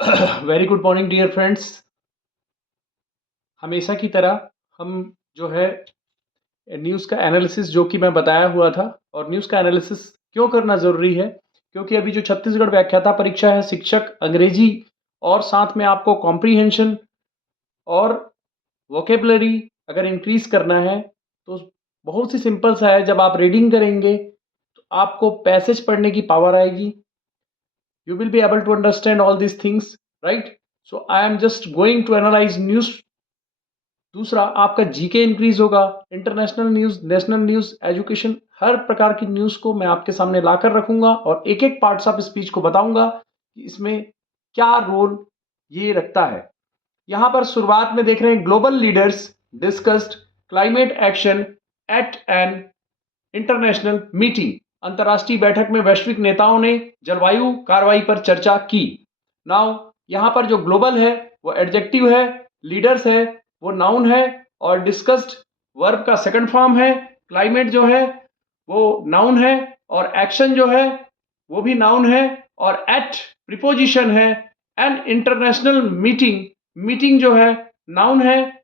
Very good morning dear friends. हमेशा की तरह हम जो है न्यूज़ का एनालिसिस जो कि मैं बताया हुआ था, और न्यूज़ का एनालिसिस क्यों करना ज़रूरी है, क्योंकि अभी जो छत्तीसगढ़ व्याख्याता परीक्षा है, शिक्षक अंग्रेजी और साथ में आपको कॉम्प्रीहेंशन और वोकेबलरी अगर इंक्रीज करना है तो बहुत सी सिंपल सा है। जब आप रीडिंग करेंगे तो आपको पैसेज पढ़ने की पावर आएगी, you will be able to understand all these things, right? So I am just going to analyze news. दूसरा, आपका जीके इंक्रीज होगा, international news, national news, education, हर प्रकार की न्यूज को मैं आपके सामने लाकर रखूंगा और एक एक पार्ट्स ऑफ स्पीच को बताऊंगा कि इसमें क्या रोल ये रखता है। यहां पर शुरुआत में देख रहे हैं, global leaders discussed climate action at an international meeting. अंतर्राष्ट्रीय बैठक में वैश्विक नेताओं ने जलवायु कार्रवाई पर चर्चा की। नाउ यहां पर जो ग्लोबल है वो एडजेक्टिव है, लीडर्स है वो नाउन है, और डिस्कस्ड वर्ब का सेकंड फॉर्म है, क्लाइमेट जो है वो नाउन है, और एक्शन जो है वो भी नाउन है, और एट प्रीपोजिशन है। एन इंटरनेशनल मीटिंग, मीटिंग जो है नाउन है,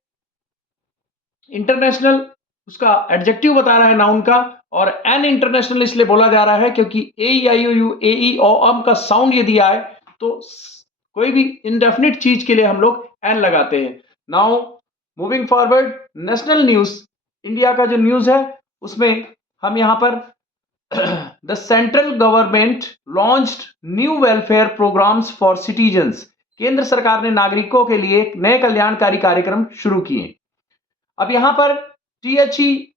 इंटरनेशनल उसका एडजेक्टिव बता रहा है नाउन का, और एन इंटरनेशनल इसलिए बोला जा रहा है क्योंकि ए आई ओ यू ए ई ओ अम का साउंड यदि आए तो कोई भी इंडेफिनिट चीज के लिए हम लोग एन लगाते हैं। Now moving forward, national news, India का जो न्यूज है उसमें हम यहां पर the central government launched new welfare programmes for citizens. केंद्र सरकार ने नागरिकों के लिए नए कल्याणकारी कार्यक्रम शुरू किए। अब यहां पर टी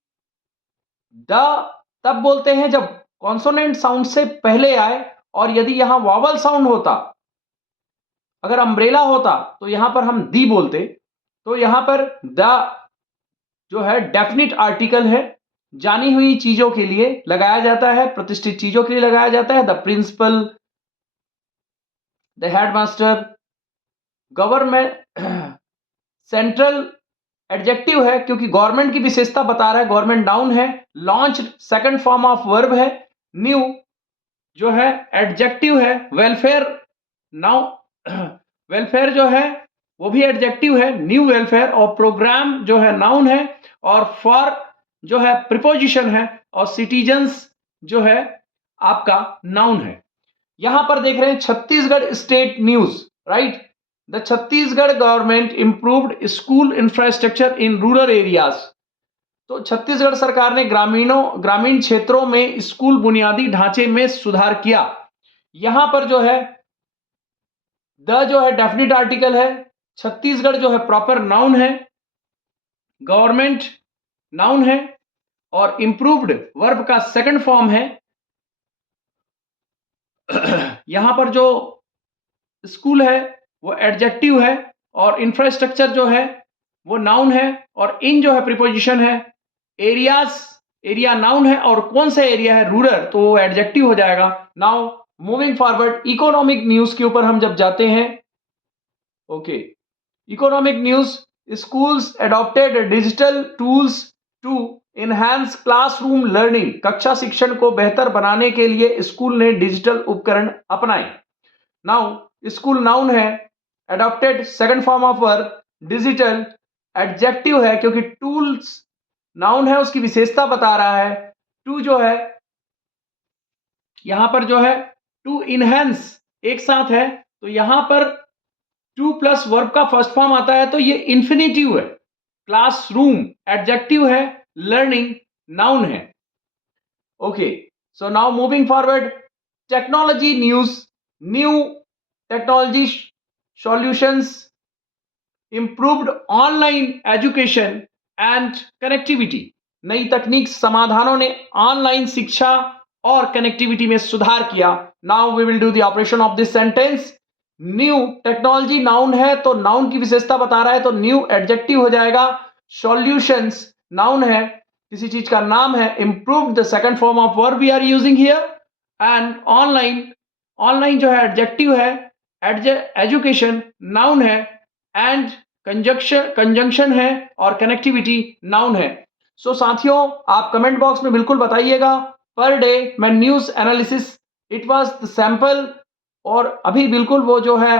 द तब बोलते हैं जब कॉन्सोनेंट साउंड से पहले आए, और यदि यहां वावल साउंड होता, अगर अम्ब्रेला होता तो यहां पर हम दी बोलते। तो यहां पर द जो है डेफिनिट आर्टिकल है, जानी हुई चीजों के लिए लगाया जाता है, प्रतिष्ठित चीजों के लिए लगाया जाता है। The principal, the headmaster, government, central adjective है क्योंकि गवर्नमेंट की विशेषता बता रहा है, गवर्नमेंट नाउन है। Launch second form of verb है। न्यू जो है एडजेक्टिव है। वेलफेयर नाउ वेलफेयर जो है वो भी एडजेक्टिव है, न्यू वेलफेयर, और प्रोग्राम जो है नाउन है, और फॉर जो है प्रीपोजिशन है, और सिटीजन्स जो है आपका नाउन है। यहां पर देख रहे हैं Chhattisgarh state news, right. The Chhattisgarh government improved school infrastructure in rural areas. तो छत्तीसगढ़ सरकार ने ग्रामीण क्षेत्रों में स्कूल बुनियादी ढांचे में सुधार किया। यहां पर जो है द जो है डेफिनिट आर्टिकल है, छत्तीसगढ़ जो है प्रॉपर नाउन है, गवर्नमेंट नाउन है, और इंप्रूव्ड वर्ब का सेकंड फॉर्म है। यहां पर जो स्कूल है वो एडजेक्टिव है, और इंफ्रास्ट्रक्चर जो है वो नाउन है, और इन जो है प्रीपोजिशन है। एरियाज, एरिया नाउन है, और कौन सा एरिया है, रूरल, तो वो एडजेक्टिव हो जाएगा। Now moving forward, economic news के ऊपर हम जब जाते हैं, okay, economic news, schools adopted digital tools to enhance classroom learning. कक्षा शिक्षण को बेहतर बनाने के लिए स्कूल ने डिजिटल उपकरण अपनाए। नाउ स्कूल नाउन है, adopted second form of verb, digital adjective है क्योंकि टूल्स नाउन है, उसकी विशेषता बता रहा है। टू जो है यहां पर जो है टू इनहेंस एक साथ है, तो यहां पर टू प्लस वर्ब का फर्स्ट फॉर्म आता है, तो ये इंफिनिटिव है। क्लासरूम एडजेक्टिव है, लर्निंग नाउन है। Okay, so now moving forward, technology news, new technology solutions, improved online education and connectivity. नई तकनीक समाधानों ने ऑनलाइन शिक्षा और कनेक्टिविटी में सुधार किया। Now we will do the operation of this sentence. New technology noun है, तो नाउन की विशेषता बता रहा है, तो न्यू एडजेक्टिव हो जाएगा। सॉल्यूशंस नाउन है, किसी चीज का नाम है। Improved the second form of verb we are using here, and online, online जो है एडजेक्टिव है, एजुकेशन नाउन है, एंड कंजंक्शन है, और कनेक्टिविटी नाउन है। सो साथियों, आप कमेंट बॉक्स में बिल्कुल बताइएगा, पर डे मैं news analysis, it was the sample, और अभी बिल्कुल वो जो है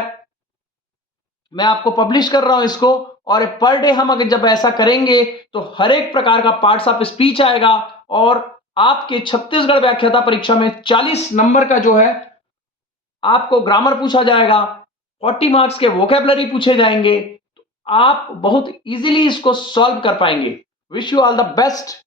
मैं आपको पब्लिश कर रहा हूं इसको, और पर डे हम अगर जब ऐसा करेंगे तो हर एक प्रकार का पार्ट्स ऑफ स्पीच आएगा और आपके छत्तीसगढ़ व्याख्याता परीक्षा में 40 नंबर का जो है आपको ग्रामर पूछा जाएगा, 40 मार्क्स के वोकैबुलरी पूछे जाएंगे, तो आप बहुत इजीली इसको सॉल्व कर पाएंगे। Wish you all the best.